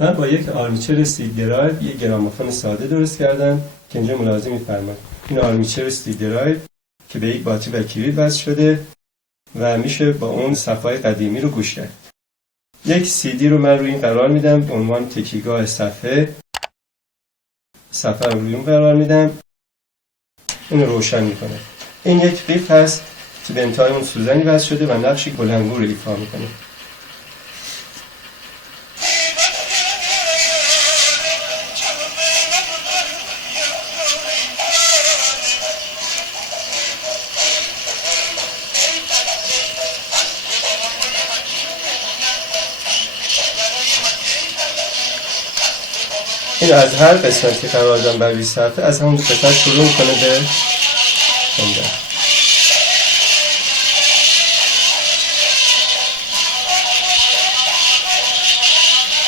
من با یک آرمیچر استریت درایو یک گرامافون ساده درست کردم که اینجا ملاحظه می‌فرمایید. این آرمیچر استریت درایو که به یک باتری و کلید وصل شده و میشه با اون صفحه‌های قدیمی رو گوش کرد. یک CD رو من روی این قرار میدم به عنوان تکیه‌گاه صفحه رو روی اون قرار میدم. این روشن میکنه. این یک قیف هست که به انتهای اون سوزنی وصل شده و نقشی بلندگو رو ایفا میکنه. این از هر قسمتی قرار دادم بر 20 صفحه از همون قسمت شروع میکنه به خوندن.